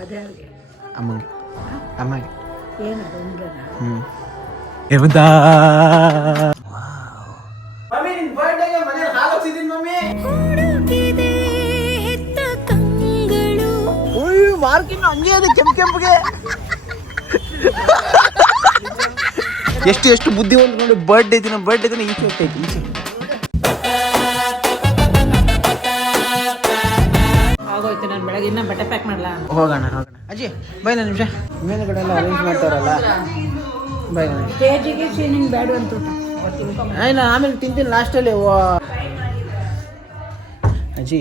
ಅದೇ ಅಮ್ಮಗೆ ಅಮ್ಮಗೆ ಏನು ಬಂದನ ಎವದಾ ಮಮ್ಮಿ ನಿನ್ ಬರ್ತ್ಡೇಗೆ ಮನೆ ಹಾಲು ಹಾಕ್ಸಿದೀನಿ ಮಮ್ಮಿ ಹುಡುಕಿದೆ ಹೆತ್ತ ಕಂಗಳು ಓಯ್ ಮಾರ್ಕಿನ್ ಹಂಗೆ ಇದೆ ಕೆಂಪಿಗೆ ಎಷ್ಟು ಎಷ್ಟು ಬುದ್ಧಿವಂತ ನೋಡಿ ಬರ್ತ್ಡೇ ದಿನ ಈಚೆ ಹೋಗ್ತೈತಿ ಈಚೆ ಆಗೋಯ್ತು. ನಾನು ಬೆಳಗ್ಗೆ ಇನ್ನ ಬಟ್ಟೆ ಪ್ಯಾಕ್ ಮಾಡಲಾ? ಹೋಗೋಣ ಅಜ್ಜಿ ಬೈ ನನ್ನ ನಿಮಿಷ ಮೇಲ್ಗಡೆ ಎಲ್ಲ ಅರೇಂಜ್ ಮಾಡ್ತಾರಲ್ಲ ಬೈ ಸ್ಟೇಜಿಗೆ ಸೀನಿಂಗ್ ಬ್ಯಾಡ ಅಂತ ನಾನು ಆಮೇಲೆ ತಿಂತೀನಿ ಲಾಸ್ಟಲ್ಲಿ. ಅಜ್ಜಿ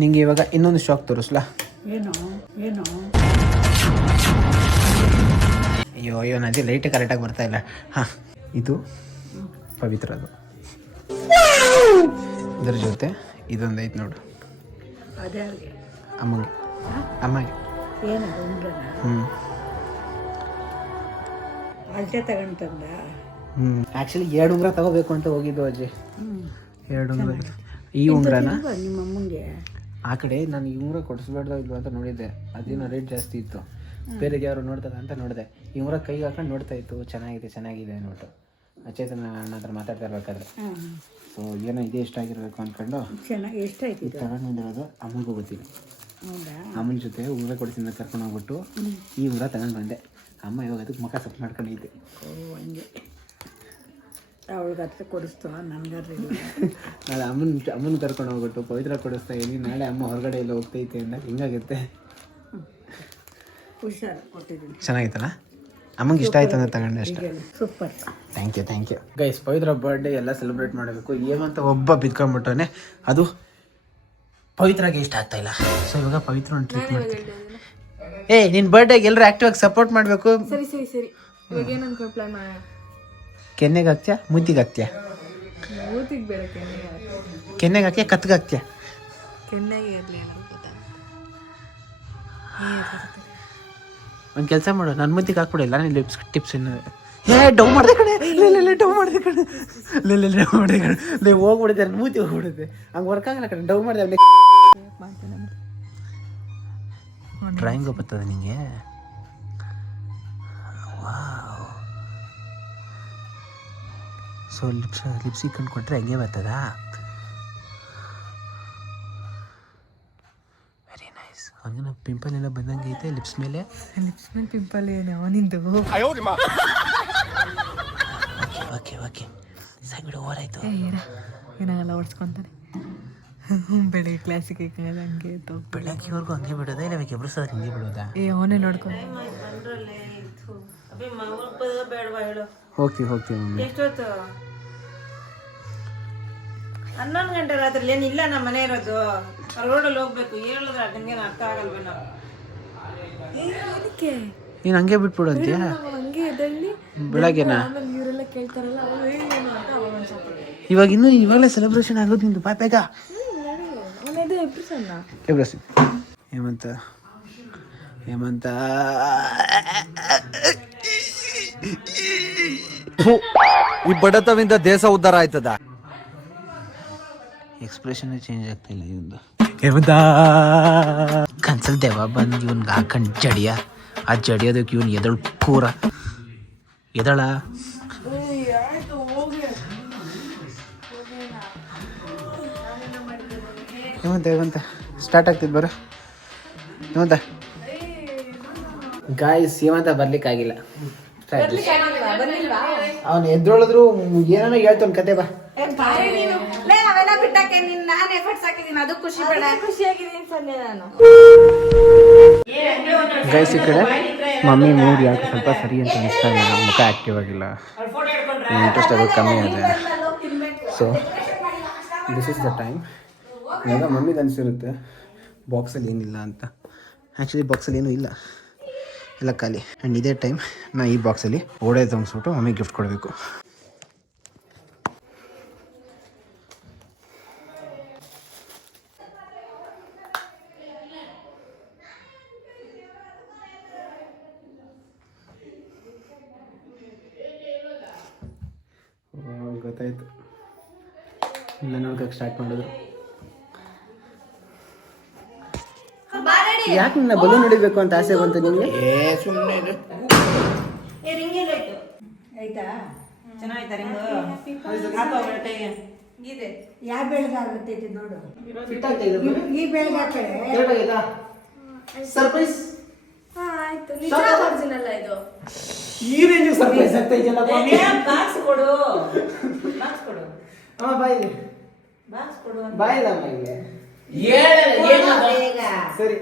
ನಿಂಗೆ ಇವಾಗ ಇನ್ನೊಂದು ಶಾಕ್ ತೋರಿಸ್ಲಾ? ಏನು ಏನು ಅಯ್ಯೋ ನದಿ ಲೈಟ್ ಕರೆಕ್ಟಾಗಿ ಬರ್ತಾ ಇಲ್ಲ. ಹಾಂ ಇದು ಪವಿತ್ರದು, ಇದ್ರ ಜೊತೆ ಇದೊಂದು ಐತೆ ನೋಡು ಅದೇ ಅಮ್ಮಗೆ ಏನು ಬಂದನ ಅಳತೆ ತಗೊಂತಂದ. ಆ್ಯಕ್ಚುಲಿ 2 ಉಂಗುರ ತಗೋಬೇಕು ಅಂತ ಹೋಗಿದ್ದು ಅಜ್ಜಿ. 2 ಉಂಗುರ. ಈ ಉಂಗುರನ ನಿಮ್ಮ ಅಮ್ಮಂಗೆ ಆ ಕಡೆ ನಾನು ಈ ಉಂಗುರ ಕೊಡಿಸ್ಬೇಡ್ದು ಇಲ್ವ ಅಂತ ನೋಡಿದ್ದೆ. ಅದೇನೋ ರೇಟ್ ಜಾಸ್ತಿ ಇತ್ತು, ಬೇರೆಗೆ ಯಾರು ನೋಡ್ತಾರೆ ಅಂತ ನೋಡಿದೆ. ಈ ಉಂಗುರ ಕೈಗೆ ಹಾಕೊಂಡು ನೋಡ್ತಾ ಇತ್ತು, ಚೆನ್ನಾಗಿದೆ ಅಂದ್ಬಿಟ್ಟು ಅಚೇತನ ನನ್ನ ಹತ್ರ ಮಾತಾಡ್ತಾ ಇರ್ಬೇಕಾದ್ರೆ. ಸೊ ಏನೋ ಇದೇ ಇಷ್ಟ ಆಗಿರಬೇಕು ಅಂದ್ಕೊಂಡು ಚೆನ್ನಾಗಿ ಎಷ್ಟಾಯ್ತು ಇದು ತಗೊಂಡಿರೋದು. ಅಮ್ಮಗೂ ಗೊತ್ತಿಲ್ಲ. ಹೌದಾ? ಅಮ್ಮನ ಜೊತೆ ಉಂಗುರ ಕೊಡಿಸಿದ ಕರ್ಕೊಂಡು ಹೋಗ್ಬಿಟ್ಟು ಈ ಉಂಗುರ ತಗೊಂಡು ಬಂದೆ. ಅಮ್ಮ ಇವಾಗ ಅದಕ್ಕೆ ಮುಖ ಸಪ್ ಮಾಡ್ಕೊಂಡಿದ್ದೆ. ಓ ಹಂಗೆ ಅವಳಿಗೆ ಹತ್ರ ಕೊಡಿಸ್ತು, ನನಗಾದ್ರೆ ನಾಳೆ ಅಮ್ಮನ ಕರ್ಕೊಂಡು ಹೋಗ್ಬಿಟ್ಟು ಪವಿತ್ರ ಕೊಡಿಸ್ತಾ ಇದ್ದೀನಿ. ನಾಳೆ ಅಮ್ಮ ಹೊರಗಡೆ ಎಲ್ಲ ಹೋಗ್ತೈತೆ ಅಂದ ಹಿಂಗಾಗುತ್ತೆ. ಹುಷಾರು ಕೊಟ್ಟಿದ್ದೀನಿ. ಚೆನ್ನಾಗಿತ್ತಲ್ಲ? ಅಮ್ಮಂಗೆ ಇಷ್ಟ ಆಯ್ತು ಅಂತ ತಗೊಂಡೆ ಅಷ್ಟೇ. Super. Thank you guys. Pavithra birthday ಎಲ್ಲ ಸೆಲೆಬ್ರೇಟ್ ಮಾಡಬೇಕು. ಏಮಂತ ಒಬ್ಬ ಬಿದ್ಕೊಂಡ್ಬಿಟ್ಟವನೆ, ಅದು ಪವಿತ್ರಾಗೆ ಇಷ್ಟ ಆಗ್ತಾ ಇಲ್ಲ. ಸೊ ಇವಾಗ ಪವಿತ್ರ ಒಂದು ಟ್ರೀಟ್ ಮಾಡ್ತೀನಿ. ನಿನ್ನ ಬರ್ಡೇಗೆ ಎಲ್ಲರೂ ಆ್ಯಕ್ಟಿವ್ ಆಗಿ ಸಪೋರ್ಟ್ ಮಾಡಬೇಕು. ಸರಿ ಇವಾಗ ಏನಂತ ಪ್ಲಾನ್ ಮಾಡೋಣ? ಕೆನ್ನೆಗೆ ಹಾಕ್ತೀಯಾ ಮುತ್ತಿಗೆ ಹಾಕ್ತೀಯಾ? ಮೂತಿಗೆ ಬೇಡ, ಕೆನ್ನೆಗೆ ಹಾಕ್ತೀಯಾ ಕತ್ಗೆ ಹಾಕ್ತೀಯಾ? ಕೆನ್ನೆಗೆ ಇರಲಿ. ಒಂದು ಕೆಲಸ ಮಾಡು, ನನ್ನ ಮುತ್ತಿಗೆ ಹಾಕ್ಬಿಡಿಲ್ಲ. ನಾನು ಟಿಪ್ಸ್ ಡೌ ಮಾಡಿದೆ ಕಣೆ, ಡೌ ಮಾಡಿದೆ ಕಣೆ, ಹೋಗ್ಬಿಡುತ್ತೆ ನನ್ನ ಮೂತಿ ಹೋಗ್ಬಿಡುತ್ತೆ. ಹಂಗೆ ವರ್ಕ್ ಆಗಲ್ಲ ಕಣೆ. ಡೌ ಮಾಡಿದೆ. ಡ್ರಾಯಿಂಗು ಬರ್ತದೆ ನಿಂಗೆ? ಸೊ ಲಿಪ್ಸಿಗೆ ಕಂಡು ಕೊಟ್ಟರೆ ಹಂಗೆ ಬರ್ತದಾ? Very nice. ಹಂಗೆ ಪಿಂಪಲ್ ಎಲ್ಲ ಬಂದಂಗೆ ಐತೆ ಲಿಪ್ಸ್ ಮೇಲೆ ಪಿಂಪಲ್ ಏನು ಅವನಿಂದು? ಓಕೆ ಸಾಕ್ಬಿಡು, ಓವರಾಯ್ತು. ಏನಾಗಲ್ಲ, ಓಡಿಸ್ಕೊಂತಾನೆ. ಬೆಳಿಗ್ಗೆ ಕ್ಲಾಸಿಗೆ ಹಂಗೆ ಬೆಳಗ್ಗೆವರೆಗೂ ಹಂಗೆ ಬಿಡೋದಾ ಇಲ್ಲ ಎಬ್ರು ಸರ್ ಹಿಂಗೆ ಬಿಡೋದಾ? ಅವನೇ ನೋಡ್ಕೊಂಡು ಹೋಗ್ತೀವಿ ಮಮ್ಮಿ. ಎಷ್ಟೊತ್ತು? 11 ಗಂಟೆ ರಾತ್ರಿ. ಏನಿಲ್ಲ ನಮ್ಮ ಮನೆ ಇರೋದು, ರೋಡಲ್ಲಿ ಹೋಗ್ಬೇಕು. ಹೇಳಿದ್ರೆ ಅದನ್ನೇನು ಅರ್ಥ ಆಗಲ್ವ ನಾವು? ನೀನು ಹಂಗೆ ಬಿಟ್ಬಿಡು ಅಂತೀಯಾ? ಹಂಗೆ ಎದ್ದೇಳಿ ಬೆಳಗ್ಗೆನಾ? ಇವರೆಲ್ಲ ಕೇಳ್ತಾರಲ್ಲ, ಇವಾಗ ಇವಾಗಲೇ ಸೆಲೆಬ್ರೇಷನ್ ಆಗೋದು ನಿಂದು. ಬೇಗ ಎಬ್ರಸಿ. ಹೇಮಂತ ಈ ಬಡತವಿಂದ ದೇಶ ಉದ್ಧಾರ ಆಯ್ತದ? ಎಕ್ಸ್ಪ್ರೆಷನ್ ಚೇಂಜ್ ಆಗ್ತಿಲ್ಲ ಇವಂದು. ಹೇಮಂತ ಕನ್ಸಲ್ ದೇವ ಬಂದು ಇವನ್ಗೆ ಹಾಕೊಂಡು ಜಡಿಯ. ಆ ಜಡಿಯೋದಕ್ಕೆ ಇವನು ಎದಳು ಪೂರ ಎದಳ. ಹೇಮಂತ ಸ್ಟಾರ್ಟ್ ಆಗ್ತಿದ್ ಬರೋ. ಹೇಮಂತ ಗಾಯ್ಸ್, ಹೇಮಂತ ಬರ್ಲಿಕ್ಕಾಗಿಲ್ಲ. ಅವನು ಎದ್ರೊಳಿದ್ರು ಏನೇನೋ ಹೇಳ್ತಾನೆ ಕತೆ. ಬಾ ಅವೆಲ್ಲ ಬಿಟ್ಟಾಕೆ ನಾನು ಎಫರ್ಟ್ಸ್ ಹಾಕಿದ್ದೀನಿ, ಅದು ಖುಷಿ ಬೇಡ. ಖುಷಿಯಾಗಿದ್ದೀನಿ ಸಂಜೆ ನಾನು. ಗೈಸ್ ಈ ಕಡೆ ಮಮ್ಮಿ ಮೂಡ್ ಯಾಕೆ ಸ್ವಲ್ಪ ಸರಿ ಅಂತ ಅನಿಸ್ತಾ ಇಲ್ಲ. ಮುಖ ಆ್ಯಕ್ಟಿವ್ ಆಗಿಲ್ಲ, ಇಂಟ್ರೆಸ್ಟ್ ಆಗೋದು ಕಮ್ಮಿ ಇದೆ. So this is the time. ಇವಾಗ ಮಮ್ಮಿಗೆ ಅನಿಸಿರುತ್ತೆ ಬಾಕ್ಸಲ್ಲಿ ಏನಿಲ್ಲ ಅಂತ. ಆ್ಯಕ್ಚುಲಿ ಬಾಕ್ಸಲ್ಲಿ ಏನೂ ಇಲ್ಲ, ಎಲ್ಲ ಖಾಲಿ. ಆ್ಯಂಡ್ ಇದೇ ಟೈಮ್ ನಾನು ಈ ಬಾಕ್ಸಲ್ಲಿ ಓಡೇ ತುಂಬಿಸ್ಬಿಟ್ಟು ಮಮ್ಮಿಗೆ ಗಿಫ್ಟ್ ಕೊಡಬೇಕು. ಗೊತ್ತಾಯ್ತು, ಇಲ್ಲ ನೋಡ್ಕೋಕ್ಕೆ ಸ್ಟಾರ್ಟ್ ಮಾಡಿದ್ರು. ಯಾಕೆ ನನ್ನ ಬಲೂನ್ ಹೊಡಿಬೇಕು ಅಂತ ಆಸೆ ಬಂತು ನಿಮಗೆ? ಏ ರಿಂಗ್ ಎಲ್ಲ ಆಯ್ತು ಆಯ್ತಾ ಚೆನ್ನಾಯ್ತಾ ರಿಂಗು ಹಾಕೋ ಕೈಗೆ ಇದೆ ಯಾವ ಬೆಳಗಾಗುತ್ತೆ ನೋಡು ಫಿಟ್ ಆಗ್ತಾ ಇದೆ ಈ ಬೆಳಗಾಕಡೆ ಸರ್ಪ್ರೈಸ್. ಆಯ್ತು ನಿಜ ಒರಿಜಿನಲ್ ಇದು. ಈ ರೇಂಜ್ ಸರ್ಪ್ರೈಸ್ ಆಗ್ತಾ ಇದೆಯಲ್ಲ ಮಮ್ಮಿ. ಬಾಕ್ಸ್ ಕೊಡು ಬಾಕ್ಸ್ ಕೊಡು ಅಮ್ಮ ಬಾಯಿಲಿ ಬಾಕ್ಸ್ ಕೊಡು ಬಾಯಿಲ್ಲ ಅಮ್ಮಗೆ. ಬೇಗ ಸರಿ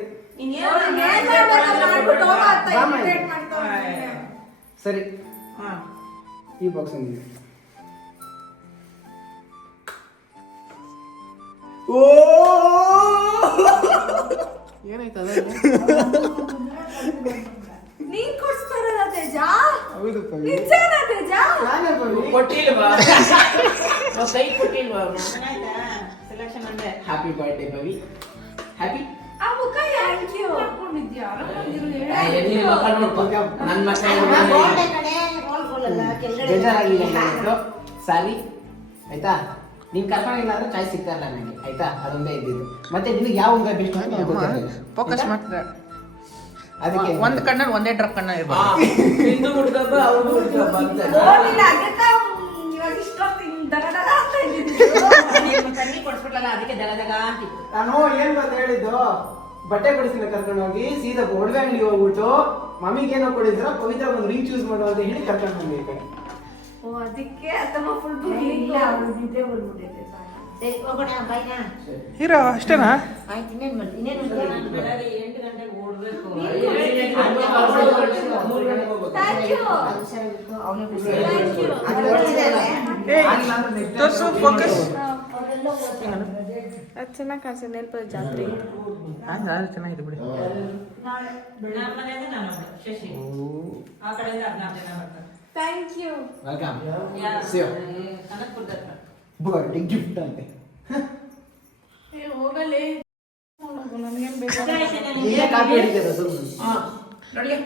ಸರಿ ಈ ಬಾಕ್ಸ್ ಒಂದಿದೆ. ಓ ಏನಾಯ್ತು ಅದ? ನೀನ್ ಕೊಡ್ಸ್ತಾರಲ್ಲ ತೇಜ? ಹೌದು ಪವಿ. ನಿಜನಾ ತೇಜ? ನಾನೇ ಪವಿ. ಕೊಟ್ಟಿಲ್ವಾ ಕೈ ಕೊಟ್ಟಿಲ್ವಾ ಚೆನ್ನಾಯ್ತಾ ಸೆಲೆಕ್ಷನ್ ಅಂದೆ ಹ್ಯಾಪಿ ಬರ್ಡೇ ಪವಿ ಹ್ಯಾಪಿ ಆ ಮುಖ ಯಾಕೆ ಹಾಕೊಂಡಿದ್ಯಾ? ಎಲ್ಲಿ ಮಕ್ಕ ನೋಡ್ಕೊ ನನ್ನ ಮಕ್ಕ ಗೋಡೆ ಕಡೆ ರೋಲ್ಗಳಲ್ಲ ಕೆಳಗಡೆ ಬೇಜಾರಾಗಿಲ್ಲ ಸಾಲಿ ಆಯ್ತಾ. ನೀನ್ ಕರ್ಕೊಂಡಿಲ್ಲ ಅಂದ್ರೆ ಚಾಯ್ಸ್ ಸಿಗ್ತಾ ಇಲ್ಲ ನನಗೆ ಆಯ್ತಾ. ಅದೊಂದೇ ಇದ್ದಿದ್ದು. ಮತ್ತೆ ನಿನಗೆ ಯಾವ ಉಂಗ ಬೆಸ್ಟ್ ಫೋಕಸ್ ಮಾಡ್ತಾರೆ. ಅದಕ್ಕೆ ಒಂದ್ ಕಣ್ಣಲ್ಲಿ ಒಂದೇ ಡ್ರಪ್ ಕಣ್ಣ ಇರ್ಬೋದು. ಹಿಂದೂ ಹುಡ್ಗಬ್ಬ ಅವ್ರು ಹುಡ್ಗಬ್ಬ ಅಂತ ಓದಿಲ್ಲ ಅದಕ್ಕ ಇವಾಗ ಇಷ್ಟೊತ್ತು ದಗ ದಗ ಅಂತ ಇದ್ದಿದ್ದು. ತಣ್ಣಿ ಕೊಡ್ಸ್ಬಿಟ್ಲಲ್ಲ ಅದಕ್ಕೆ ದಗ ದಗ ಅಂತಿತ್ತು. ನಾನು ಏನ್ ಗೊತ್ತ ಹೇಳಿದ್ದು, ಬಟ್ಟೆ ಕೊಡಿಸಿನ ಕರ್ಕೊಂಡು ಹೋಗಿ ಸೀದಾ ಒಡವೆ ಅಂಗಡಿಗೆ ಹೋಗ್ಬಿಟ್ಟು ಮಮ್ಮಿಗೆ ಏನೋ ಕೊಡಿದ್ರ ಪವಿತ್ರ ಒಂದು ರಿಂಗ್ ಚೂಸ್ ಮಾಡೋ ಅಂತ ಹೇಳಿ ಕರ್ಕೊಂಡು ಬಂದೆ ಈ ಕಡೆ. ಓ ಅದಕ್ಕೆ ಅತ್ತಮ್ಮ ಫುಲ್ ಇಲ್ಲ ಅವ್ರು ನಿದ್ದೆ ಬಂದ್ಬಿಟ್ಟೈತೆ ಸರಿ ಹೋಗೋಣ ಬೈನಾ ಹೀರೋ ಅಷ್ಟೇನಾ? ಆಯ್ತು ಇನ್ನೇನ್ ಮಾಡ್ತೀನಿ ಇನ್ನೇನು ನಾನು ಬೆಳಗ್ಗೆ 8 ಗಂಟೆಗೆ ಓಡ್ಬೇಕು ಥ್ಯಾಂಕ್ ಯು ಅವನೇ ಥ್ಯಾಂಕ್ ಯು. ಅದು ಒಳ್ಳೆದಲ್ಲ ತೋರ್ಸು ಫೋಕಸ್. ಅದು ಚೆನ್ನಾಗಿ ಕಾಣಿಸ್ತದೆ ನೆನಪದ ಜಾತ್ರೆ. ಚೆನ್ನಾಗಿದೆ ಬಿಡಿ. ನಮ್ಮ ಮನೆಯಿಂದ ನಾನು ಶಶಿ ಆ ಕಡೆಯಿಂದ 14 ಜನ ಬರ್ತಾರೆ. Thank you. ವೆಲ್ಕಮ್ ಕನಕಪುರದ ಹತ್ರ ಬರ್ಡೇ ಗಿಫ್ಟ್ ಅಂತೆ. ಹೋಗಲೇ ನನ್ಗೇನ್ ಬೇಕು. ನೀನೇ ಕಾಪಿ ಹೊಡಿತೀರ ಸುಮ್ಮನೆ.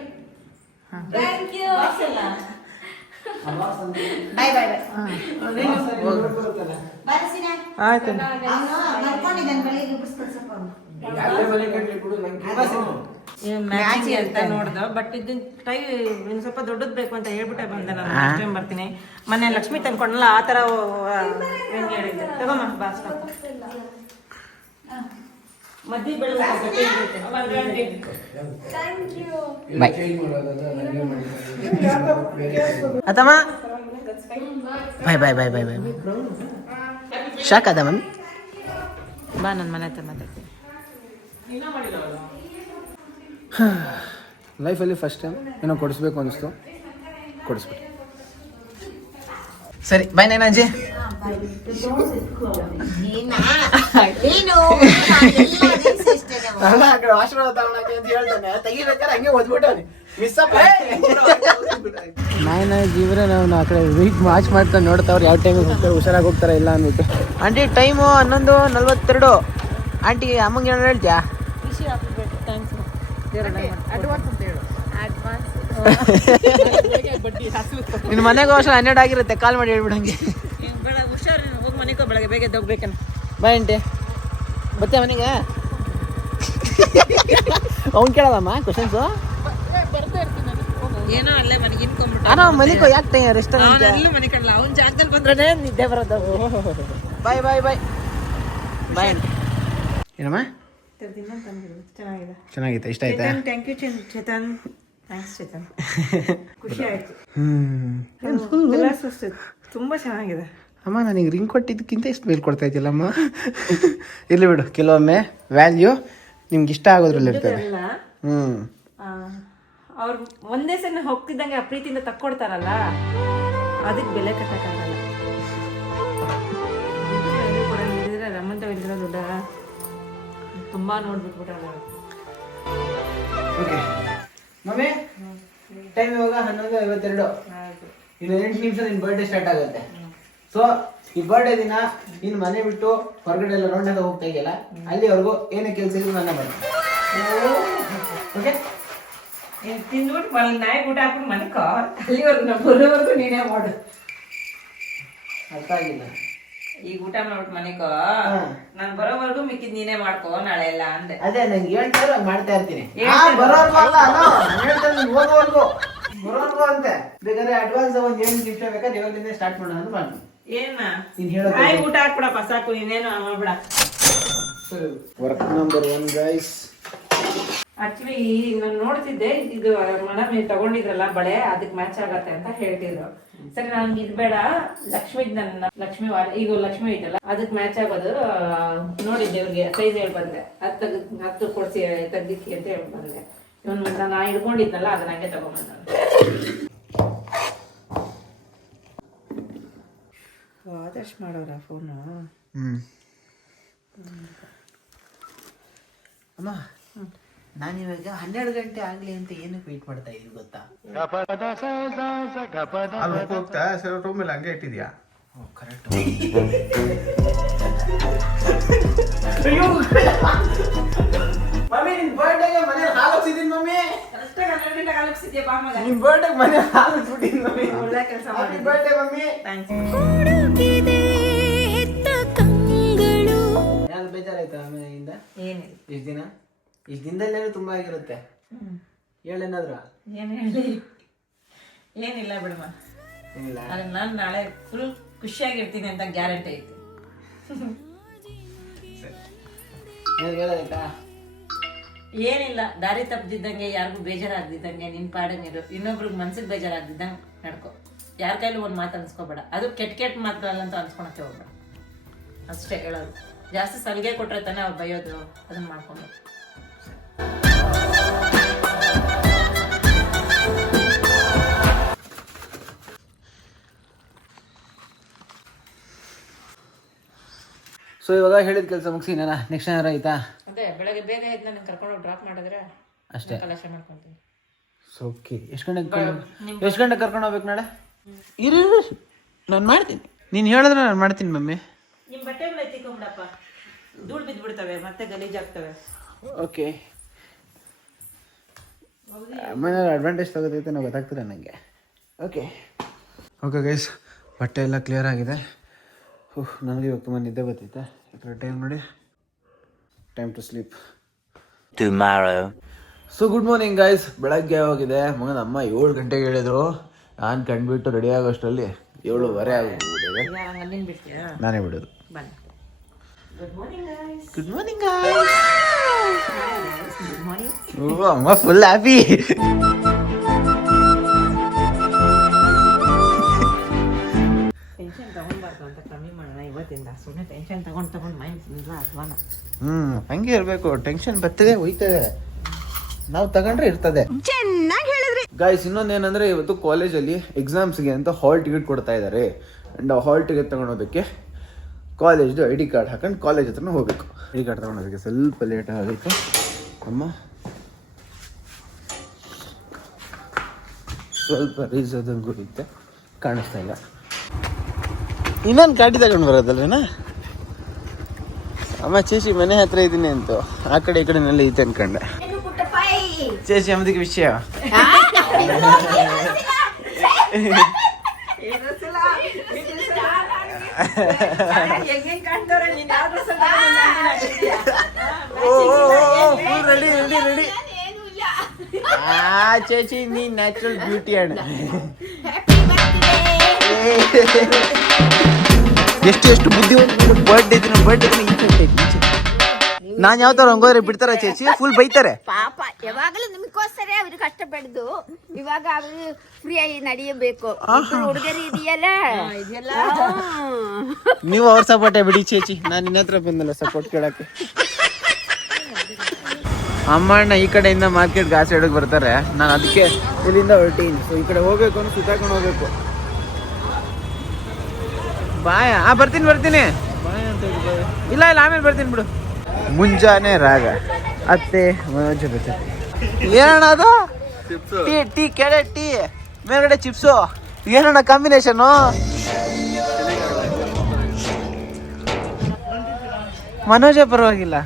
Thank you. ಬಾಕ್ಸ್ ಅಲ್ಲ ಬಾಯ್ ಬಾಯ್ ಬರುತ್ತಲ್ಲ. ಬಾರಿಸಿನ ಆಯ್ತು ಅವನು ಮರ್ಕೊಂಡಿದ್ದಾನೆ ಬೆಳಿಗ್ಗೆ ಬಿಡಿಸ್ಕೊಳ್ಸಪ್ಪ ಅವನು ಮ್ಯಾಚಿಂಗ್ ಅಂತ ನೋಡ್ದ ಬಟ್ ಇದನ್ನ ಟೈ ಇನ್ನು ಸ್ವಲ್ಪ ದೊಡ್ಡದ್ ಬೇಕು ಅಂತ ಹೇಳ್ಬಿಟ್ಟೆ ಬಂದೆ ನಾನು ನೆಕ್ಸ್ಟ್ ಟೈಮ್ ಬರ್ತೀನಿ. ಮೊನ್ನೆ ಲಕ್ಷ್ಮಿ ತಂದ್ಕೊಂಡಲ್ಲ ಆ ತರ ಹೆಂಗೆ ಹೇಳಿದ್ದೆ ತಗೊಮ್ಮ ಬಾಕ್ಸ್ ಮದ್ದಿ ಬೆಳಗ್ಗೆ ಥ್ಯಾಂಕ್ ಯು. ಅತ್ತಮ್ಮ bye bye bye bye bye. Shock ಅದ ಮಮ್ಮಿ. ಬಾ ನನ್ನ ಮನೆ ಹತ್ರ ಮಾತಾಡ್ತೀನಿ. ಲೈಫಲ್ಲಿ ಫಸ್ಟ್ ಟೈಮ್ ಏನೋ ಕೊಡಿಸ್ಬೇಕು ಅನಿಸ್ತು, ಕೊಡಿಸ್ಬಿಟ್ಟು. ಸರಿ ಬಾಯ್ ನೈನಾಜಿ. ಆಶೀರ್ವಾದ ತಗೊಳಕ್ಕೆ ಅಂತ ಹೇಳ್ತಾನೆ, ತೆಗಿಬೇಕಾದ್ರೆ ಹಂಗೆ ಓದ್ಬಿಟ್ಟವನಿ ಮಿಸ್ ಅಪ್. ಇವ್ರೆ ನಾವು ಆ ಕಡೆ ವೀಕ್ ವಾಚ್ ಮಾಡ್ಕೊಂಡು ನೋಡ್ತಾವ್ರು ಯಾವ ಟೈಮಿಗೆ ಹೋಗ್ತಾರೆ, ಹುಷಾರಾಗಿ ಹೋಗ್ತಾರ ಇಲ್ಲ ಅಂದ್ಬಿಟ್ಟು. Aunty time 11:42. ಆಂಟಿ ಅಮ್ಮಂಗೆ ಏನು ಹೇಳ್ತೀಯಾ? ಅಡ್ವಾನ್ಸ್ ಅಂತ ಹೇಳು. ನಿನ್ನ ಮನೆಗೆ ವರ್ಷ 12 ಆಗಿರುತ್ತೆ. ಕಾಲ್ ಮಾಡಿ ಹೇಳ್ಬಿಡಂಗೆ. ಬೆಳಗ್ಗೆ ಹುಷಾರು ಹೋಗಿ ಮನೆಗೆ ಬೆಳಗ್ಗೆ ಬೇಗ ಎದ್ದೋಗ್ಬೇಕೇನು. ಬಾಯ್ ಆಂಟಿ ಬತ್ತೆ ಮನೆಗೆ. ಅವ್ನು ಕೇಳಲ್ಲಮ್ಮ ಕ್ವಶನ್ಸು. ಏನೋ ಅಲ್ಲೇ ಮನೆಗೆ ಇನ್ಕೊಂಡ್ಬಿಟ್ಟು ಅಣ್ಣ ಮನೆಗೆ ಯಾಕೆ ಟೈಮ್ ರೆಸ್ಟೋರೆಂಟ್ ಅಲ್ಲೂ ಮನೆ ಕಡಲ್ಲ ಅವ್ನ ಜಾಗದಲ್ಲಿ ಬಂದ್ರೆ ನಿದ್ದೆ ಬರೋದು. Bye bye bye bye aunty. ಏನಮ್ಮ ಚೆನ್ನಾಗಿದೆ. ಚೆನ್ನಾಗಿತ್ತು, ಇಷ್ಟ ಆಯ್ತಾ? Thank you Chetan. Thanks Chetan. ಖುಷಿ ಆಯ್ತು. ತುಂಬಾ ಚೆನ್ನಾಗಿದೆ. ಅಮ್ಮ ನನಗೆ ರಿಂಗ್ ಕೊಟ್ಟಿದ್ದಕ್ಕಿಂತ ಇಷ್ಟು ಮೇಲ್ ಕೊಡ್ತಾ ಇದ್ದಿಲ್ಲಮ್ಮ. ಇರ್ಲಿ ಬಿಡು, ಕೆಲವೊಮ್ಮೆ ವ್ಯಾಲ್ಯೂ ನಿಮ್ಗೆ ಇಷ್ಟ ಆಗೋದ್ರಲ್ಲಿ ಇರ್ತದೆ. ಅವ್ರು ಒಂದೇ ಸಲ ಹೋಗ್ತಿದ್ದಂಗೆ ಆ ಪ್ರೀತಿಯಿಂದ ತಕ್ಕೊಡ್ತಾರಲ್ಲ, ಅದಕ್ಕೆ ಬೆಲೆ ಕಟ್ಟಕ್ಕಾಗಲ್ಲ. ರಮಂತ ಹೇಳಿದ್ರೆ ದುಡ್ಡ ತುಂಬಾ ನೋಡ್ಬಿಟ್ಬಿಟ್ಟಾರ. ಓಕೆ ಮಮ್ಮಿ, ಟೈಮ್ ಇವಾಗ 11:52. ಇನ್ನು 8 ನಿಮಿಷ ನಿನ್ನ ಬರ್ಡೇ ಸ್ಟಾರ್ಟ್ ಆಗುತ್ತೆ. ಸೊ ಈ ಬರ್ಡೇ ದಿನ ನೀನು ಮನೆ ಬಿಟ್ಟು ಹೊರಗಡೆ ಎಲ್ಲ ರೌಂಡ್ ಆಗ ಹೋಗ್ತಾ ಇದೆಯಲ್ಲ, ಅಲ್ಲಿವರೆಗೂ ಏನೇ ಕೆಲಸ ಇದ್ರು ನನ್ನ ಮಾಡಿ. ಓಕೆ, ತಿಂದ್ಬಿಟ್ಟು ನಾಯಿ ಊಟ ಹಾಕ್ಬಿಟ್ಟು ಮನೆ ಅಲ್ಲಿವರೆಗೂ ನಾವು ಬರೋವರೆಗೂ ನೀನೇ ಮಾಡು. ಅರ್ಥ ಆಗಿಲ್ಲ. ಈಗ ಊಟ ಮಾಡ್ಬಿಟ್ಟು ಮನೆಗೋ ನಾನ್ ಬರೋವರೆಗೂ ಮಿಕ್ಕಿದ್ ನೀನೇ ಮಾಡ್ಕೋ ನಾಳೆ ಎಲ್ಲ ಅಂದೆ. ಅದೇ ನಂಗೆ ಹೇಳ್ತಾರೆ ಮಾಡ್ತಾ ಇರ್ತೀನಿ. ಹೇಳ್ತೀನಿ. ಬರೋರ್ಗು ಅಲ್ಲ, ಹೇಳ್ತಾರೆ ನೀನ್ ಓದುವರ್ಗು ಬರೋರ್ಗು ಅಂತೆ. ಬೇಕಾದ್ರೆ ಅಡ್ವಾನ್ಸ್ ಒಂದ್ 7 ನಿಮಿಷ ಬೇಕಾದ್ರೆ ಇವಾಗಿಂದ ಸ್ಟಾರ್ಟ್ ಮಾಡೋಣ ಅಂತ ಮಾಡ್ತೀನಿ. ಏನ ನೀನ್ ಹೇಳೋದು ಆಯ್ ಊಟ ಹಾಕ್ಬಿಡಪ್ಪ ಸಾಕು, ನೀನೇನು ಮಾಡ್ಬಿಡ. Work number 1 guys. ಆಕ್ಚುಲಿ ನಾನು ನೋಡ್ತಿದ್ದೆ, ಇದು ಮೇಡಮ್ ನೀವು ತಗೊಂಡಿದ್ರಲ್ಲ ಬಳೆ, ಅದಕ್ಕೆ ಮ್ಯಾಚ್ ಆಗತ್ತೆ ಅಂತ ಹೇಳ್ತಿದ್ರು. ಸರಿ ನನ್ಗೆ ಇದು ಬೇಡ, ಲಕ್ಷ್ಮಿ ವಾರ ಈಗ ಲಕ್ಷ್ಮಿ ಐತಲ್ಲ ಅದಕ್ಕೆ ಮ್ಯಾಚ್ ಆಗೋದು ನೋಡಿದ್ದೆ, ಇವ್ರಿಗೆ ಸೈಜ್ ಹೇಳಿ ಬಂದೆ. ಹತ್ತು ಕೊಡ್ಸಿ ತೆಗ್ದಿಕ್ಕಿ ಅಂತ ಹೇಳಿ ಬಂದೆ. ಇವನ್ ನಾ ಹಿಡ್ಕೊಂಡಿದ್ನಲ್ಲ ಅದನ್ನ ಹಂಗೆ ತಗೊಂಡ್ಬಂದ. ಆದಷ್ಟು ಮಾಡೋರ ಫೋನು. ಅಮ್ಮ ನಾನಿವಾಗ 12 ಗಂಟೆ ಆಗ್ಲಿ ಅಂತ ಏನಕ್ಕೆ ವೇಟ್ ಮಾಡ್ತಾ ಇದೀವಿ ಗೊತ್ತಾ? ಅಲ್ಲಿ ಹೋಗ್ತಾ ಸರ್ ರೂಮಲ್ಲಿ ಹಂಗೆ ಇಟ್ಟಿದ್ಯಾ? ಕರೆಕ್ಟ್. ಮಮ್ಮಿ ನಿನ್ ಬರ್ಡೇಗೆ ಮನೆ ಹಾಕಿಸಿದೀನಿ ಮಮ್ಮಿ. ನಿನ್ ಬರ್ಡೇಗೆ ಮನೆ ಹಾಕಿಸ್ಬಿಟ್ಟಿನಿ ಮಮ್ಮಿ. ಒಳ್ಳೆ ಕೆಲಸ ಹ್ಯಾಪಿ ಬರ್ಡೇ ಮಮ್ಮಿ. ಹುಡುಕಿದೆ ಹೆತ್ತ ಕಂಗಳು. ಯಾರು ಬೇಜಾರಾಯ್ತಾ ಆಮೇಲಿಂದ? ಏನಿಲ್ಲ, ಇಷ್ಟ ದಿನದಲ್ಲೇನೋ ತುಂಬಾ ಆಗಿರುತ್ತೆ. ಹೇಳೇನಾದ್ರು? ಏನ್ ಹೇಳಿ, ಏನಿಲ್ಲ ಬಿಡಮ್ಮ. ಏನಿಲ್ಲ. ಆದ್ರೆ ನಾನು ನಾಳೆ ಫುಲ್ ಖುಷಿಯಾಗಿರ್ತೀನಿ ಅಂತ ಗ್ಯಾರಂಟಿ ಐತಿ. ಏನ್ ಹೇಳೋದಕ್ಕಾ? ಏನಿಲ್ಲ, ದಾರಿ ತಪ್ಪದಿದ್ದಂಗೆ, ಯಾರಿಗೂ ಬೇಜಾರಾಗ್ದಿದ್ದಂಗೆ ನಿನ್ ಪಾಡಂಗಿರು. ಇನ್ನೊಬ್ರಿಗೆ ಮನ್ಸಿಗೆ ಬೇಜಾರಾಗ್ದಿದ್ದಂಗೆ ನಡ್ಕೊ. ಯಾರ ಕೈಲೂ ಒಂದು ಮಾತು ಅನ್ಸ್ಕೊಬೇಡ. ಅದು ಕೆಟ್ಟ ಮಾತುಗಳಂತ ಅನ್ಸ್ಕೊಳಕ್ಕೆ ಹೋಗ್ಬೇಡ. ಅಷ್ಟೇ ಹೇಳೋದು. ಜಾಸ್ತಿ ಸಲಿಗೆ ಕೊಟ್ರೆ ತಾನೇ ಅವ್ರು ಬೈಯೋದು, ಅದನ್ನ ಮಾಡ್ಕೊಂಡು. ಸೊ ಇವಾಗ ಹೇಳಿದ ಕೆಲಸ ಮುಗಿಸಿ ನಾನು ನೆಕ್ಸ್ಟ್ ಏನಾರ ಆಯ್ತಾ? ಅದೇ ಬೆಳಗ್ಗೆ ಬೇಗ ಎದ್ದು ನನಗೆ ಕರ್ಕೊಂಡು ಡ್ರಾಪ್ ಮಾಡಿದ್ರೆ ಅಷ್ಟೇ. ಕಲಾಶ ಮಾಡ್ಕೊಂತೀನಿ. ಓಕೆ. ಎಷ್ಟು ಗಂಟೆಗೆ ಕರ್ಕೊಂಡು ಹೋಗ್ಬೇಕು ನಾಳೆ? ಇರು ನಾನು ಮಾಡ್ತೀನಿ. ನೀನು ಹೇಳಿದ್ರೆ ನಾನು ಮಾಡ್ತೀನಿ ಮಮ್ಮಿ. ನಿಮ್ಮ ಬಟ್ಟೆಗಳು ಎತ್ತಿಕೊಂಬಿಡಪ್ಪ, ಧೂಳು ಬಿದ್ದುಬಿಡ್ತವೆ ಮತ್ತೆ ಗಲೀಜಾಗ್ತವೆ. ಓಕೆ. ಆಮೇಲೆ ಅಡ್ವಾಂಟೇಜ್ ತಗೋತೈತೆ ನಾವು ಗೊತ್ತಾಗ್ತದೆ ನನಗೆ. ಓಕೆ ಗೈಸ್, ಬಟ್ಟೆ ಎಲ್ಲ ಕ್ಲಿಯರ್ ಆಗಿದೆ. ನನಗೆ ಇವಾಗ ತುಂಬ ನಿದ್ದೆ ಬರ್ತೈತೆ. ಈ ಥರ ಟೈಮ್ ನೋಡಿ, time to sleep tomorrow. So good morning guys. ಬೆಳಗ್ಗೆ ಹೋಗಿದೆ ಮಗನ ಅಮ್ಮ 7 ಗಂಟೆಗೆ ಹೇಳಿದ್ರು. ನಾನು ಕಂಡುಬಿಟ್ಟು ರೆಡಿ ಆಗೋಷ್ಟರಲ್ಲಿ 7:15 ಆಗೋಗ್ಬಿಟ್ಟಿದೆ. ಅಲ್ಲಿಂದ ಬಿಡ್ತೀಯಾ? ನಾನೇ ಬಿಡೋದು. ಬನ್ನಿ. Good morning guys. Good morning guys. ಅಮ್ಮ ಫುಲ್ ಹ್ಯಾಪಿ. ಟೆನ್ಷನ್ ತಗೊಂಡ್ಬಾರ್ದು ಅಂತ ಕಮ್ಮಿ ಮಾಡೋಣ ಇವತ್ತಿಂದ. ಸುಮ್ಮನೆ ಟೆನ್ಷನ್ ತಗೊಂಡು ಮೈಂಡ್ ಇಲ್ಲ ಅಲ್ವಾನ. ಹಂಗೆ ಇರಬೇಕು. ಟೆನ್ಷನ್ ಬರ್ತದೆ, ಹೋಯ್ತದೆ. ನಾವು ತಗೊಂಡ್ರೆ ಇರ್ತದೆ. ಚೆನ್ನಾಗಿ ಹೇಳಿದ್ರಿ ಗಾಯ್ಸ್, ಇನ್ನೊಂದೇನಂದ್ರೆ ಇವತ್ತು ಕಾಲೇಜಲ್ಲಿ ಎಕ್ಸಾಮ್ಸ್ಗೆ ಅಂತ ಹಾಲ್ ಟಿಕೆಟ್ ಕೊಡ್ತಾ ಇದ್ದಾರೆ. ಆ್ಯಂಡ್ ಆ ಹಾಲ್ ಟಿಕೆಟ್ ತಗೊಂಡೋದಕ್ಕೆ ಕಾಲೇಜ್ದು ID ಕಾರ್ಡ್ ಹಾಕೊಂಡು ಕಾಲೇಜ್ ಹತ್ರನೂ ಹೋಗ್ಬೇಕು. ID ಕಾರ್ಡ್ ತಗೊಂಡೋದಕ್ಕೆ ಸ್ವಲ್ಪ ಲೇಟ್ ಆಗುತ್ತೆ. ಅಮ್ಮ ಸ್ವಲ್ಪ ರೀಸೋದಂಗೂ ಇರುತ್ತೆ, ಕಾಣಿಸ್ತಾ ಇಲ್ಲ. ಇನ್ನೊಂದು ಗಾಡಿ ತಗೊಂಡು ಬರೋದಲ್ವೇನ ಅಮ್ಮ? ಚೇಚಿ ಮನೆ ಹತ್ರ ಇದ್ದೀನಿ ಅಂತ ಆ ಕಡೆ ಈ ಕಡೆನೆಲ್ಲ ಐತೆ ಅನ್ಕೊಂಡೆ. ಚೇಚಿ ಅಮ್ಮದಿಗೆ ವಿಷಯ ರೆಡಿ. ಚೇಚಿ ನೀ ನ್ಯಾಚುರಲ್ ಬ್ಯೂಟಿ ಅಣ್ಣ. ಎಷ್ಟು ಬುದ್ಧಿವಂತ. ಬರ್ಡೇ ದಿನ ನಾನು ಯಾವ ತರ ಹಂಗೋದ್ರೆ ಬಿಡ್ತಾರ ಚೇಚಿ? ಫುಲ್ ಬೈತಾರೆ ಪಾಪ. ಯಾವಾಗಲೂ ನಿಮಗೋಸ್ಕರ ಅವ್ರು ಕಷ್ಟ ಪಡ್ದು ಇವಾಗ ಅವರು ಫ್ರೀ ಆಗಿ ನಡೆಯಬೇಕು. ಹುಡುಗರು ಇದೆಯಲ್ಲ, ನೀವು ಅವ್ರ ಸಪೋರ್ಟೇ ಬಿಡಿ ಚೇಚಿ. ನಾನು ನಿನ್ನ ಹತ್ರ ಬಂದಲ್ಲ ಸಪೋರ್ಟ್ ಕೇಳಕ್ಕೆ. ಅಮ್ಮಣ್ಣ ಈ ಕಡೆಯಿಂದ ಮಾರ್ಕೆಟ್ ಗಾಸ್ ಸೈಡಿಗೆ ಬರ್ತಾರೆ. ನಾನು ಅದಕ್ಕೆ ಇಲ್ಲಿಂದ ಹೊರಟೀನಿ. ಸೊ ಈ ಕಡೆ ಹೋಗ್ಬೇಕು ಅಂದ್ರೆ ಸುತ್ತಾಕೊಂಡು ಹೋಗ್ಬೇಕು. ಬಾಯ ಬರ್ತೀನಿ ಬಾಯ ಅಂತ ಇಲ್ಲ ಆಮೇಲೆ ಬರ್ತೀನಿ ಬಿಡು. ಮುಂಜಾನೆ ರಾಗ ಅತ್ತೆ ಮನೋಜ ಬರುತ್ತೆ. ಏನಣ್ಣ ಅದು? ಟೀ ಕೆಳಗೆ ಟೀ ಮೇಲ್ಗಡೆ ಚಿಪ್ಸು. ಏನಣ್ಣ ಕಾಂಬಿನೇಷನು? ಮನೋಜ ಪರವಾಗಿಲ್ಲ,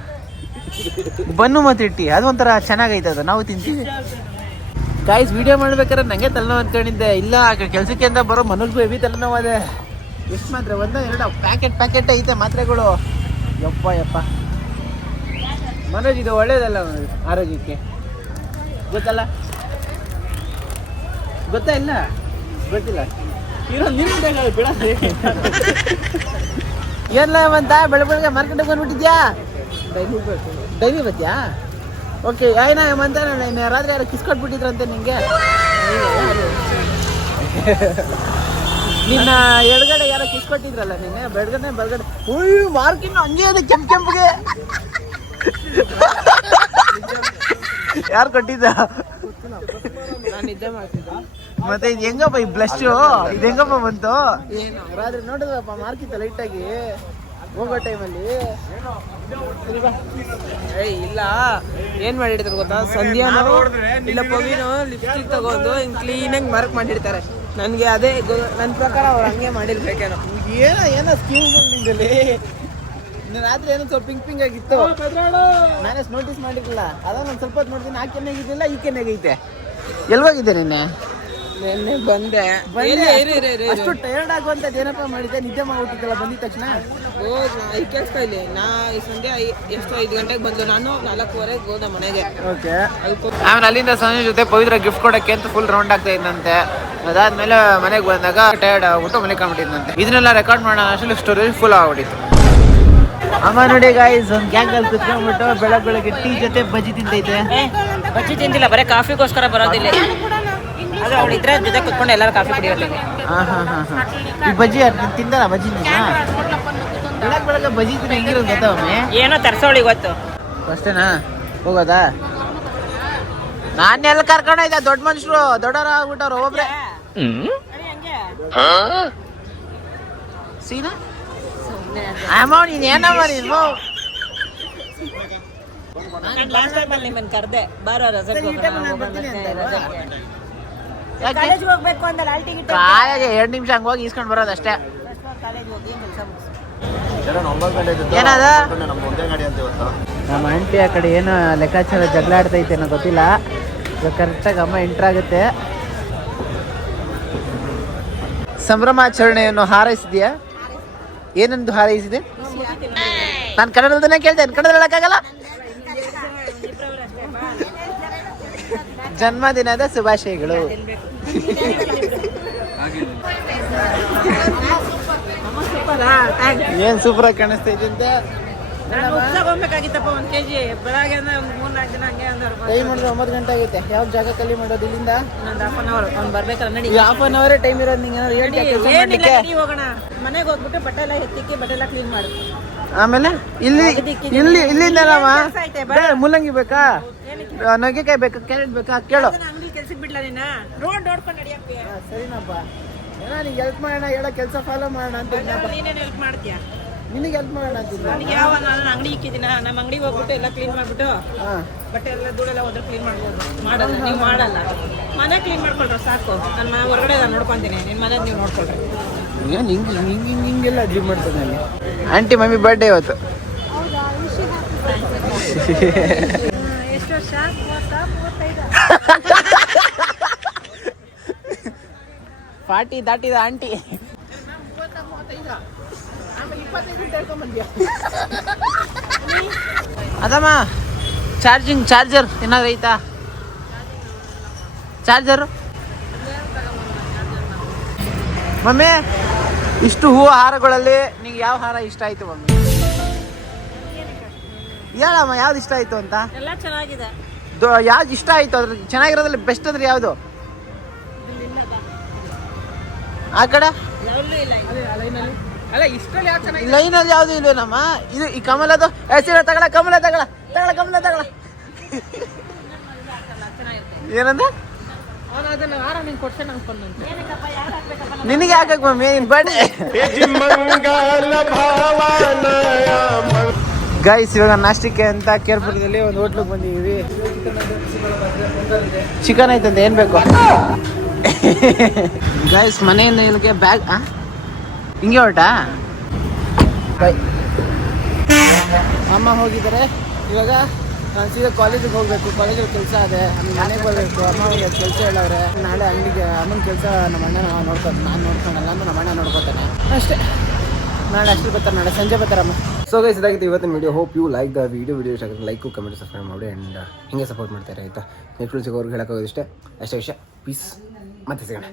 ಬನ್ನು ಮತ್ತೆ ಟೀ ಅದು ಒಂಥರ ಚೆನ್ನಾಗೈತೆ, ಅದು ನಾವು ತಿಂತೀವಿ. ಗಾಯ್ಸ್, ವಿಡಿಯೋ ಮಾಡ್ಬೇಕಾದ್ರೆ ನಂಗೆ ತಲೆನೋವು ಅಂದ್ಕೊಂಡಿದ್ದೆ. ಇಲ್ಲ ಕೆಲಸಕ್ಕೆ ಅಂತ ಬರೋ ಮನೋಜ್ ಬೇಬಿ ತಲೆನೋವು ಅದೇ. ಎಷ್ಟು ಮಾತ್ರೆ? ಒಂದ ಎರಡು ಪ್ಯಾಕೆಟ್ ಐತೆ ಮಾತ್ರೆಗಳು. ಯಪ್ಪ ಮನೋಜ್, ಇದು ಒಳ್ಳೇದಲ್ಲ ಆರೋಗ್ಯಕ್ಕೆ, ಗೊತ್ತಲ್ಲ? ಗೊತ್ತಾ ಇಲ್ಲ? ಗೊತ್ತಿಲ್ಲ. ಇರೋ ನಿನ್ನ ಬಿಡೋದು ಏನ್ಲ ಅಂತ ಬೆಳಗ್ಗೆ ಮಾರ್ಕೆಟಿಗೆ ಬಂದ್ಬಿಟ್ಟಿದ್ಯಾ? ಡೈಲಿ ಬರ್ತೀಯಾ? ಓಕೆ. ಏನ ಮಂತ ರಾತ್ರಿ ಯಾರು ಕಿಸ್ಕೊಟ್ಬಿಟ್ಟಿದ್ರಂತೆ ನಿಂಗೆ? ನಿನ್ನ ಎಡಗಡೆ ಯಾರೋ ಕಿಸ್ಕೊಟ್ಟಿದ್ರಲ್ಲ ನಿನ್ನೆ? ಬೆಳಗಡೆ ಮಾರ್ಕಿನ್ ಹಂಗೆ ಅದ ಕೆಂಪಿಗೆ. ಯಾರು ಕೊಟ್ಟಿದ್ದ? ಮತ್ತೆ ಇದು ಹೆಂಗಪ್ಪ ಈ ಬ್ಲಶ್? ಇದು ಹೆಂಗಪ್ಪ ಬಂತು? ಏನು ರಾತ್ರಿ ನೋಡಿದ್ರಪ್ಪ ಮಾರ್ಕಿತ್ತ ಲೈಟಾಗಿ ಹೋಗೋ ಟೈಮಲ್ಲಿ. ಇಲ್ಲ ಏನ್ ಮಾಡಿರ್ತಾರೆ ಗೊತ್ತಾ? ಸಂಧ್ಯಾನು ಇಲ್ಲ ಪವಿನು ಲಿಪ್ಸ್ಟಿಕ್ ತಗೊಂಡು ಹಿಂಗ್ ಕ್ಲೀನಾಗಿ ಮಾರ್ಕ್ ಮಾಡಿರ್ತಾರೆ. ನನ್ಗೆ ಅದೇ ನನ್ನ ಪ್ರಕಾರ ಅವ್ರು ಹಂಗೆ ಮಾಡಿರ್ಬೇಕೇನೋ. ಏನೋ ಸ್ಕೀಮ್ ನಿಂದಲ್ಲಿ ರಾತ್ರಿ ಏನೋ ಸ್ವಲ್ಪ ಪಿಂಕ್ ಆಗಿತ್ತು. ನಾನೇ ನೋಟಿಸ್ ಮಾಡಿರ್ಲಿಲ್ಲ. ಅದನ್ನ ಒಂದು ಸ್ವಲ್ಪ ಹೊತ್ತು ನೋಡ್ತೀನಿ. ಆ ಕೆನ್ನೆಗಿದ್ದಿಲ್ಲ, ಈ ಕೆನ್ನೆಗೈತೆ. ಎಲ್ಗೋಗಿದ್ದೆ ನಿನ್ನೆ ಬಂದೆ ಅಷ್ಟು ಟೈರ್ಡ್ ಆಗುವಂತದ್ದು ಏನಪ್ಪ ಮಾಡಿದ್ದೆ? ನಿದ್ದೆ ಮಾಡ್ಬಿಟ್ಟಿದ್ದಲ್ಲ ಬಂದಿದ ತಕ್ಷಣ. ಕೇಳಿಸ್ತಾ ಇಲ್ಲ. ಈ ಸಂಜೆ ಎಷ್ಟು 5 ಗಂಟೆಗೆ ಬಂದು ನಾನು 4:15 ಹೋದ ಮನೆಗೆ. ಓಕೆ. ಆಮೇಲೆ ಅಲ್ಲಿಂದ ಸಂಜೆ ಜೊತೆ ಪವಿತ್ರ ಗಿಫ್ಟ್ ಕೊಡಕ್ಕೆ ಅಂತ ಫುಲ್ ರೌಂಡ್ ಆಗ್ತಾ ಇದ್ದಂತೆ. ಅದಾದ್ಮೇಲೆ ಮನೆಗೆ ಬಂದಾಗ ಟೈರ್ಡ್ ಆಗ್ಬಿಟ್ಟು ಮಲಿಕೊಂಡ್ಬಿಟ್ಟಿದ್ದಂತೆ. ಇದನ್ನೆಲ್ಲ ರೆಕಾರ್ಡ್ ಮಾಡೋಣ ಅಷ್ಟರಲ್ಲಿ ಸ್ಟೋರೇಜ್ ಫುಲ್ ಆಗ್ಬಿಟ್ಟಿತ್ತು. ಅಮ್ಮ ನೋಡಿ ಗಾಯ್ಸ್, ಒಂದು ಗ್ಯಾಂಗಲ್ಲಿ ಕುತ್ಕೊಂಡ್ಬಿಟ್ಟು ಬೆಳಗ್ಗೆ ಟೀ ಜೊತೆ ಬಜ್ಜಿ ತಿಂತೈತೆ. ಬಜ್ಜಿ ತಿಂದಿಲ್ಲ, ಬರೀ ಕಾಫಿಗೋಸ್ಕರ ಬರೋದಿಲ್ಲ. ಅದು ಅವಳು ಇದ್ರೆ ಜೊತೆ ಕುತ್ಕೊಂಡು ಎಲ್ಲರೂ ಕಾಫಿ ಕುಡಿಯೋದಿಲ್ಲ. ಈ ಬಜ್ಜಿ ತಿಂದಲ್ಲ? ಬಜ್ಜಿ ಬೆಳಗ್ಗೆ ಬಜ್ಜಿ ತಿನ್ನ ಹೆಂಗಿರೋದು ಗೊತ್ತಾ? ಒಮ್ಮೆ ಏನೋ ತರ್ಸೋಳು ಇವತ್ತು ಅಷ್ಟೇನಾ ಹೋಗೋದಾ? ನಾನೆಲ್ಲ ಕರ್ಕೊಂಡೋಯ್ದೆ. ದೊಡ್ಡ ಮನುಷ್ಯರು ದೊಡ್ಡವ್ರು ಆಗ್ಬಿಟ್ಟವ್ರು ಒಬ್ಬೊಬ್ರೆ. ಸೀನಾ ಅಮ್ಮ ನೀನ್ ಏನಮ್ಮ ನೀನು? ಲಾಸ್ಟ್ ಟೈಮ್ ಅಲ್ಲಿ ನಿಮ್ಮನ್ನ ಕರ್ದೆ ಬಾರೋ ಕಾಲೇಜ್ ಹೋಗ್ಬೇಕು ಅಂತ ಕಾಲೇಜ್ 2 ನಿಮಿಷ ಹಂಗೆ ಹೋಗಿ ಈಸ್ಕೊಂಡು ಬರೋದಷ್ಟೇ. ಏನದ ನಮ್ಮ ಆಂಟಿ ಆ ಕಡೆ ಏನೋ ಲೆಕ್ಕಾಚಾರ ಜಗಳ ಆಡ್ತೈತೆ ಏನೋ ಗೊತ್ತಿಲ್ಲ. ಕರೆಕ್ಟಾಗಿ ಅಮ್ಮ ಎಂಟ್ರ್ ಆಗುತ್ತೆ. ಸಂಭ್ರಮಾಚರಣೆಯನ್ನು ಹಾರೈಸಿದ್ಯಾ? ಏನಂದು ಹಾರೈಸಿದೆ? ನಾನು ಕನ್ನಡದನ್ನೇ ಕೇಳ್ತೇನೆ, ಕನ್ನಡ ಹೇಳಕ್ಕಾಗಲ್ಲ. ಜನ್ಮದಿನದ ಶುಭಾಶಯಗಳು. ಏನ್ ಸೂಪರ್ ಆಗಿ ಕಾಣಿಸ್ತೈತೆ ಅಂತ. ಹೋಗ್ಬೇಕಾಗಿತ್ತಪ್ಪ 1 kg ಬೆಳಗ್ಗೆ 3-4 ದಿನ ಹಂಗೆ ಟೈಮ್ ಮಾಡಿದ್ರೆ 9 ಗಂಟೆ ಆಗೈತೆ. ಯಾವ ಜಾಗ ಖಾಲಿ ಮಾಡೋದು ಇಲ್ಲಿಂದ? ಒಂದು ½ an hour ಅವ್ನು ಬರ್ಬೇಕಲ್ಲ. ನಡಿ, ½ an hour ಟೈಮ್ ಇರೋದು. ನಿಂಗೆ ಹೋಗೋಣ. ಮನೆಗೆ ಹೋಗ್ಬಿಟ್ಟು ಬಟ್ಟೆ ಎಲ್ಲ ಎತ್ತಿಕ್ಕಿ ಬಟ್ಟೆ ಎಲ್ಲ ಕ್ಲೀನ್ ಮಾಡು. ಆಮೇಲೆ ಇಲ್ಲಿಂದ ಮುಲ್ಲಂಗಿ ಬೇಕಾ? ನುಗ್ಗೆಕಾಯಿ ಬೇಕಾ? ಕ್ಯಾರೆಟ್ ಬೇಕಾ? ಕೇಳು. ಅಂಗಡಿ ಕೆಲ್ಸಕ್ಕೆ ಬಿಡ್ಲ ನೀನ? ರೋಡ್ ನೋಡ್ಕೊಂಡು ನಡಿಯಕ್ಕೆ. ಸರಿನಪ್ಪ. ಏನೋ ನಿಂಗೆ ಹೆಲ್ಪ್ ಮಾಡೋಣ, ಹೇಳೋ ಕೆಲಸ ಫಾಲೋ ಮಾಡೋಣ ಅಂತ. ನೀನೇನು ಹೆಲ್ಪ್ ಮಾಡ್ತೀಯಾ? ನಿನಗೆ ಹೆಲ್ಪ್ ಮಾಡೋಣ ಅಂತಿದ್ದೆ. ನನಗೆ ನಾನು ಅಂಗಡಿ ಇಕ್ಕಿದ್ದೀನ. ನಮ್ಮ ಅಂಗಡಿಗೆ ಹೋಗ್ಬಿಟ್ಟು ಎಲ್ಲ ಕ್ಲೀನ್ ಮಾಡ್ಬಿಟ್ಟು ಬಟ್ಟೆ ಎಲ್ಲ ಧೂಳೆಲ್ಲ ಹೋದ್ರೆ ಕ್ಲೀನ್ ಮಾಡ್ಬೋದು. ಮಾಡಲ್ಲ, ನೀವು ಮಾಡಲ್ಲ. ಮನೆ ಕ್ಲೀನ್ ಮಾಡ್ಕೊಳ್ರ ಸಾಕು. ನನ್ನ ಹೊರಗಡೆ ನಾನು ನೋಡ್ಕೊತೀನಿ. ನಿಮ್ಮ ಮನೆ ನೀವು ನೋಡ್ಕೊಳ್ರಿ. ಹಿಂಗೆಲ್ಲ ಅಡ್ಜಿ ಮಾಡ್ತೇನೆ ನಾನು. ಆಂಟಿ ಮಮ್ಮಿ ಬರ್ಡೇ ಇವತ್ತು. ಎಷ್ಟು ವರ್ಷ? 35. 40 ದಾಟಿದ ಆಂಟಿ. ಅದಮ್ಮ ಚಾರ್ಜರ್ ಏನಾದ್ರು ಐತಾ? ಚಾರ್ಜರು ಮಮ್ಮಿ, ಇಷ್ಟು ಹೂವು ಹಾರಗಳಲ್ಲಿ ನಿಂಗೆ ಯಾವ ಹಾರ ಇಷ್ಟ ಆಯ್ತು ಮಮ್ಮಿ? ಹೇಳಮ್ಮ ಯಾವ್ದು ಇಷ್ಟ ಆಯ್ತು ಅಂತ. ಎಲ್ಲ ಚೆನ್ನಾಗಿದೆ. ಯಾವ್ದು ಇಷ್ಟ ಆಯ್ತು? ಅದ್ರ ಚೆನ್ನಾಗಿರೋದ್ರಲ್ಲಿ ಬೆಸ್ಟ್ ಅಂದ್ರೆ ಯಾವುದು? ಆ ಕಡೆ ಲೈನಲ್ಲಿ ಯಾವ್ದು ಇಲ್ವೇನಮ್ಮ? ಇದು ಈ ಕಮಲದು ತಗಳ ಕಮಲ ತಗಳ ಏನಂದ? ನಿನಗೆ ಹಾಕಕ್ ಮಮ್ಮಿ ನಿನ್ ಬರ್ಡೇ. ಗೈಸ್ ಇವಾಗ ನಾಷ್ಟಕ್ಕೆ ಅಂತ ಕೇರ್ಪುರದಲ್ಲಿ ಒಂದು ಹೋಟ್ಲಿಗೆ ಬಂದಿದ್ದೀವಿ. ಚಿಕನ್ ಐತಂತ ಏನ್ ಬೇಕು ಗೈಸ್? ಮನೆಯಿಂದ ಇಲ್ಲಿಗೆ ಬ್ಯಾಗ್ ಹಿಂಗೆ ಹೊರಟಾ? ಅಮ್ಮ ಹೋಗಿದ್ದಾರೆ. ಇವಾಗ ನಾನು ಸೀದಾ ಕಾಲೇಜಿಗೆ ಹೋಗಬೇಕು. ಕಾಲೇಜಲ್ಲಿ ಕೆಲಸ ಇದೆ, ಆಮೇಲೆ ಮನೆಗೆ ಬರಬೇಕು. ಅಮ್ಮ ಅವ್ರಿಗೆ ಕೆಲಸ ಹೇಳವ್ರೆ. ನಾಳೆ ಅಂಗಡಿಗೆ ಅಮ್ಮನ ಕೆಲಸ ನಮ್ಮ ಅಣ್ಣ ನೋಡ್ಕೊಂಡು, ನಾನು ನೋಡ್ಕೊಳಲ್ಲ ಅಂತ ನಮ್ಮ ಅಣ್ಣ ನೋಡ್ಕೊತಾನೆ ಅಷ್ಟೇ. ನಾಳೆ ಅಷ್ಟು ಬರ್ತಾರೆ, ನಾಳೆ ಸಂಜೆ ಬರ್ತಾರಮ್ಮ. ಸೊ ಗೈಸ್, ಇದಾಗಿತ್ತು ಇವತ್ತಿನ video. Hope you like the video ಇಷ್ಟ ಆಗುತ್ತೆ. ಲೈಕು, ಕಮೆಂಟ್, ಸಬ್ಸ್ಕ್ರೈಬ್ ಮಾಡಿ ಆ್ಯಂಡ್ ಹಿಂಗೆ ಸಪೋರ್ಟ್ ಮಾಡ್ತಾರೆ ಆಯಿತಾ. ನೆಕ್ಸ್ಟ್ ವಿಡಿಯೋಗೆ ಅವ್ರಿಗೆ ಹೇಳೋಕ್ಕಾಗೋದು ಅಷ್ಟೇ ವಿಷಯ. ಪೀಸ್, ಮತ್ತೆ ಸಿಗೋಣ.